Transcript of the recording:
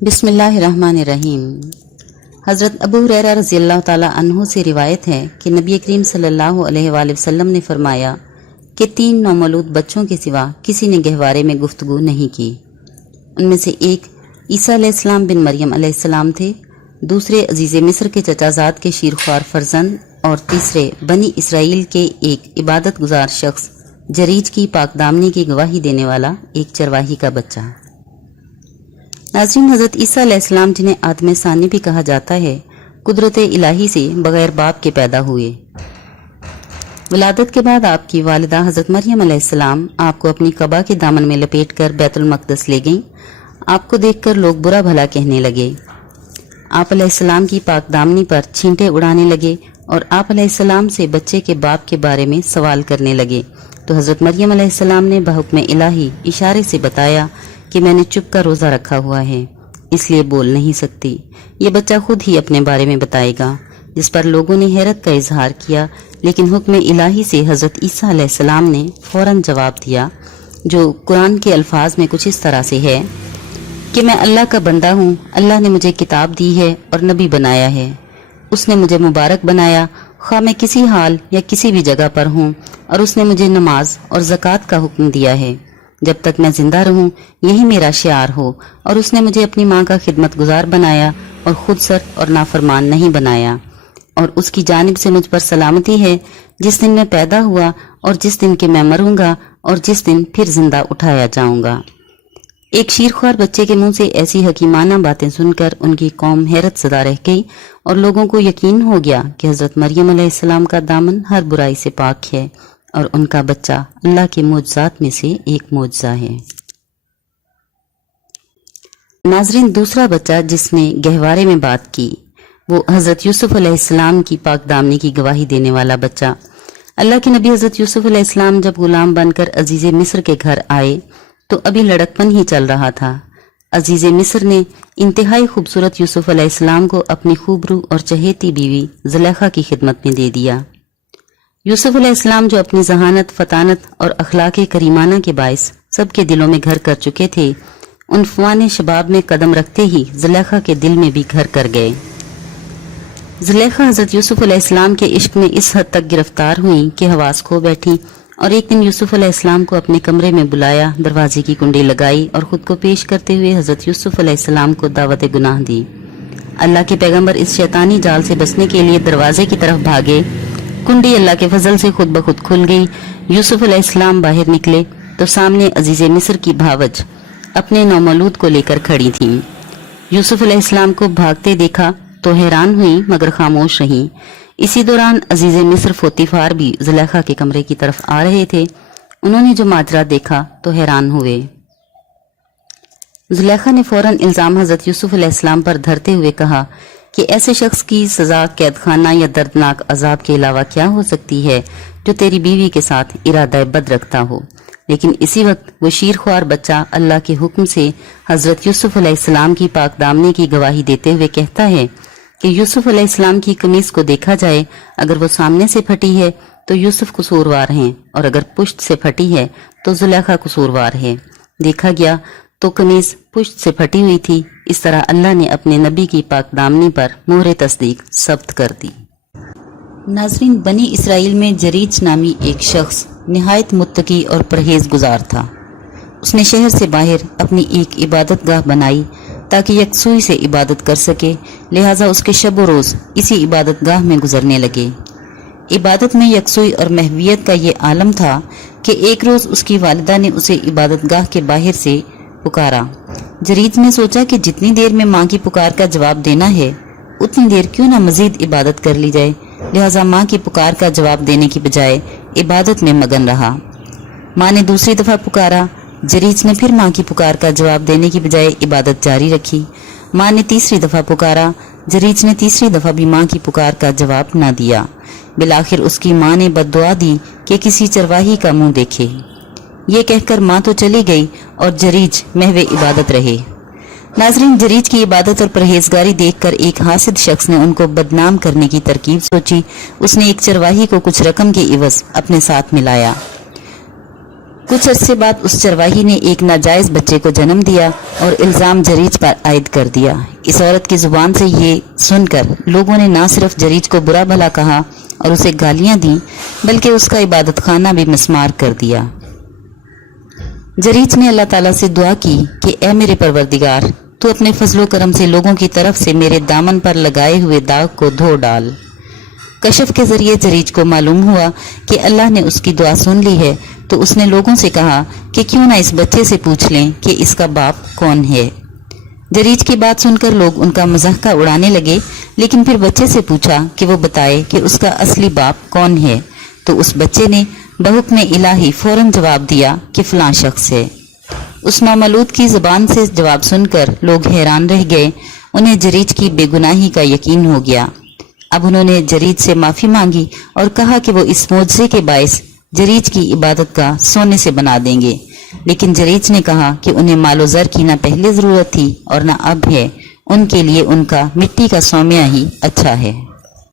बिस्मिल्लाहिर्रहमानिर्रहीम। हज़रत अबू हुरैरा रज़ी अल्लाह ताला अन्हु से रिवायत है कि नबी करीम सल्लल्लाहु अलैहि वसल्लम ने फरमाया कि 3 नौमौलूद बच्चों के सिवा किसी ने गहवारे में गुफ्तगू नहीं की। उनमें से एक ईसा अलैहिस्सलाम बिन मरियम अलैहिस्सलाम थे, दूसरे अजीज़े मिस्र के चचाजाद के शीरख्वार फर्जंद और तीसरे बनी इसराइल के एक इबादत गुजार शख्स जरीज की पाकदामनी की गवाही देने वाला एक चरवाही का बच्चा। नाज़रीन, हज़रत ईसा अलैहिस्सलाम जिन्हें आदम सानी भी कहा जाता है, कुदरत इलाही से बगैर बाप के पैदा हुए। विलादत के बाद आपकी वालिदा हज़रत मरियम अलैहिस्सलाम आपको अपनी कबा के दामन में लपेटकर बैतुल मक़दस ले गईं। आपको देखकर लोग बुरा भला कहने लगे। आप अलैहिस्सलाम की पाकदामनी पर छींटे उड़ाने लगे और आप अलैहिस्सलाम से बच्चे के बाप के बारे में सवाल करने लगे। तो हज़रत मरियम अलैहिस्सलाम ने बहुक्म इलाही इशारे से बताया कि मैंने चुप का रोज़ा रखा हुआ है, इसलिए बोल नहीं सकती। ये बच्चा खुद ही अपने बारे में बताएगा। जिस पर लोगों ने हैरत का इजहार किया, लेकिन हुक्म इलाही से हज़रत ईसा अलैहिस्सलाम ने फौरन जवाब दिया, जो कुरान के अल्फाज में कुछ इस तरह से है कि मैं अल्लाह का बंदा हूँ। अल्लाह ने मुझे किताब दी है और नबी बनाया है। उसने मुझे मुबारक बनाया, ख्वाह मैं किसी हाल या किसी भी जगह पर हूँ, और उसने मुझे नमाज और ज़कात का हुक्म दिया है। जब तक मैं जिंदा रहूं यही मेरा शियार हो, और उसने मुझे अपनी माँ का खिदमत गुजार बनाया और खुद सर और नाफरमान नहीं बनाया। और उसकी जानिब से मुझ पर सलामती है जिस दिन मैं पैदा हुआ और जिस दिन के मैं मरूंगा और जिस दिन फिर जिंदा उठाया जाऊंगा। एक शीरख्वार बच्चे के मुंह से ऐसी हकीमाना बातें सुनकर उनकी कौम हैरत ज़दा रह गई और लोगों को यकीन हो गया कि हज़रत मरियम अलैहिस्सलाम का दामन हर बुराई से पाक है और उनका बच्चा अल्लाह के मोजज़ात में से एक मोजज़ा है। नाज़रीन, दूसरा बच्चा जिसने गहवारे में बात की वो हज़रत यूसुफ अलैहिस्सलाम की पाकदामनी की गवाही देने वाला बच्चा। अल्लाह के नबी हज़रत यूसुफ अलैहिस्सलाम जब गुलाम बनकर अजीज़े मिस्र के घर आए तो अभी लड़कपन ही चल रहा था। अजीज़े मिस्र ने इंतहाई खूबसूरत यूसुफ अलैहिस्सलाम को अपनी खूबरू और चहेती बीवी ज़ुलेखा की खिदमत में दे दिया। यूसुफ अलैहिस्सलाम जो अपनी जहानत, फतानत और अखलाक करीमाना के बायस सबके दिलों में घर कर चुके थे, उनफवान शबाब में कदम रखते ही ज़ुलेखा के दिल में भी घर कर गए। ज़ुलेखा हज़रत यूसुफ अलैहिस्सलाम के इश्क में इस हद तक गिरफ्तार हुई कि हवास खो बैठी और एक दिन यूसुफ अलैहिस्सलाम को अपने कमरे में बुलाया, दरवाजे की कुंडी लगाई और खुद को पेश करते हुए हज़रत यूसुफ अलैहिस्सलाम को दावत गुनाह दी। अल्लाह के पैगंबर इस शैतानी जाल से बचने के लिए दरवाजे की तरफ भागे। कुंडी अल्लाह के फजल से खुद ब खुद खुल गई। यूसुफ अलैहिस्सलाम बाहर निकले तो सामने अजीज़े मिस्र की भावज अपने नौमौलूद को लेकर खड़ी थीं। यूसुफ अलैहिस्सलाम को भागते देखा तो हैरान हुई मगर खामोश रहीं। इसी दौरान अजीज़े मिस्र फोतीफार भी ज़ुलेखा के कमरे की तरफ आ रहे थे। उन्होंने जो माजरा देखा तो हैरान हुए। ज़ुलेखा ने फौरन इल्ज़ाम हज़रत यूसुफ अलैहिस्सलाम पर धरते हुए कहा कि ऐसे शख्स की सजा कैद खाना या दर्दनाक अजाब के अलावा क्या हो सकती है जो तेरी बीवी के साथ इरादा बद रखता हो। लेकिन इसी वक्त वो शीरख्वार बच्चा अल्लाह के हुक्म से हज़रत यूसुफ अलैहिस्सलाम की पाकदामनी की गवाही देते हुए कहता है कि यूसुफ अलैहिस्सलाम की कमीज को देखा जाए, अगर वो सामने से फटी है तो यूसुफ कसूरवार हैं और अगर पुश्त से फटी है तो ज़ुलेखा कसूरवार है। देखा गया तो कमीज पुश्त से फटी हुई थी। इस तरह अल्लाह ने अपने नबी की पाकदामनी पर मोहरे तस्दीक सब्त कर दी। नाज़रीन, बनी इसराइल में जरीज नामी एक शख्स निहायत मुत्तकी और परहेज गुजार था। उसने शहर से बाहर अपनी एक इबादत गाह बनाई ताकि यकसुई से इबादत कर सके, लिहाजा उसके शब व रोज़ इसी इबादत गाह में गुजरने लगे। इबादत में यकसुई और महवियत का ये आलम था कि एक रोज़ उसकी वालिदा ने उसे इबादत गाह के बाहर से पुकारा। जरीज ने सोचा कि जितनी देर में माँ की पुकार का जवाब देना है उतनी देर क्यों ना मजीद इबादत कर ली जाए, लिहाजा माँ की पुकार का जवाब देने की बजाय इबादत में मगन रहा। माँ ने दूसरी दफ़ा पुकारा। जरीज ने फिर माँ की पुकार का जवाब देने की बजाय इबादत जारी रखी। माँ ने तीसरी दफ़ा पुकारा। जरीज ने तीसरी दफ़ा भी माँ की पुकार का जवाब न दिया। बिलाखिर उसकी माँ ने बद्दुआ दी कि किसी चरवाही का मुंह देखे। ये कहकर माँ तो चली गई और जरीज महवे इबादत रहे। नाज़रीन, जरीज की इबादत और परहेजगारी देखकर एक हासिद शख्स ने उनको बदनाम करने की तरकीब सोची। उसने एक चरवाही को कुछ रकम के इवज अपने साथ मिलाया। कुछ अरसे बाद उस चरवाही ने एक नाजायज बच्चे को जन्म दिया और इल्जाम जरीज पर आयद कर दिया। इस औरत की जुबान से ये सुनकर लोगों ने ना सिर्फ जरीज को बुरा भला कहा और उसे गालियां दी, बल्कि उसका इबादत खाना भी मिस्मार कर दिया। जरीज ने अल्लाह ताला से दुआ की कि ए मेरे परवरदिगार, तू अपने फजलो करम से लोगों की तरफ से मेरे दामन पर लगाए हुए दाग को धो डाल। कशफ के जरिए जरीज को मालूम हुआ कि अल्लाह ने उसकी दुआ सुन ली है, तो उसने लोगों से कहा कि क्यों ना इस बच्चे से पूछ लें कि इसका बाप कौन है। जरीज की बात सुनकर लोग उनका मजाक उड़ाने लगे, लेकिन फिर बच्चे से पूछा कि वो बताए कि उसका असली बाप कौन है, तो उस बच्चे ने बहुक्म इलाही फौरन जवाब दिया कि फलां शख्स है। उस नौमलूद की जुबान से जवाब सुनकर लोग हैरान रह गए। उन्हें जरीज की बेगुनाही का यकीन हो गया। अब उन्होंने जरीज से माफी मांगी और कहा कि वो इस मोजज़े के बायस जरीज की इबादत का सोने से बना देंगे। लेकिन जरीज ने कहा कि उन्हें मालो ज़र की ना पहले जरूरत थी और ना अब है, उनके लिए उनका मिट्टी का सौम्या ही अच्छा है।